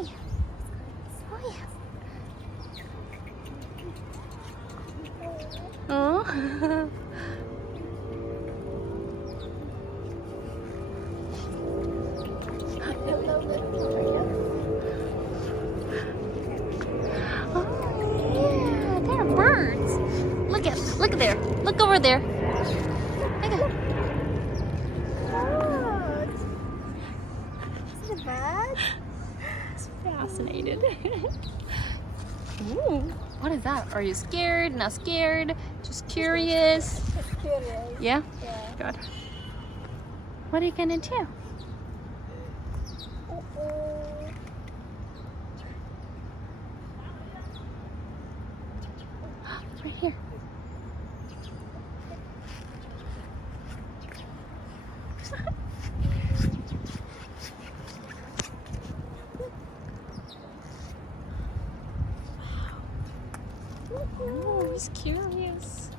yeah. Oh yeah. Oh. Oh yeah, there are birds. Look there. Look over there. Look at. Is it bad? It's fascinated. Ooh, what is that? Are you scared? Not scared? Just curious? Just curious. Yeah? Yeah. Good. What are you gonna do? Right here. Oh, he's curious.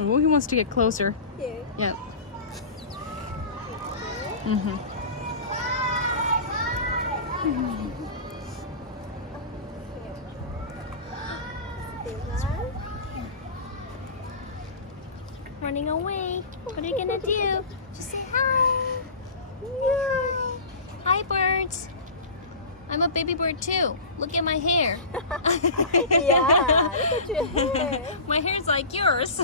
Oh, he wants to get closer. Yeah. Yeah. Mm-hmm. Running away. What are you gonna do? Just say hi. Yeah. Hi, birds. I'm a baby bird too. Look at my hair. Yeah, look at your hair. My hair's like yours.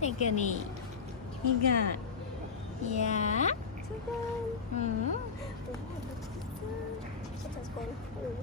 Hey, Gunny. You got. Yeah? Mm. It has gone full.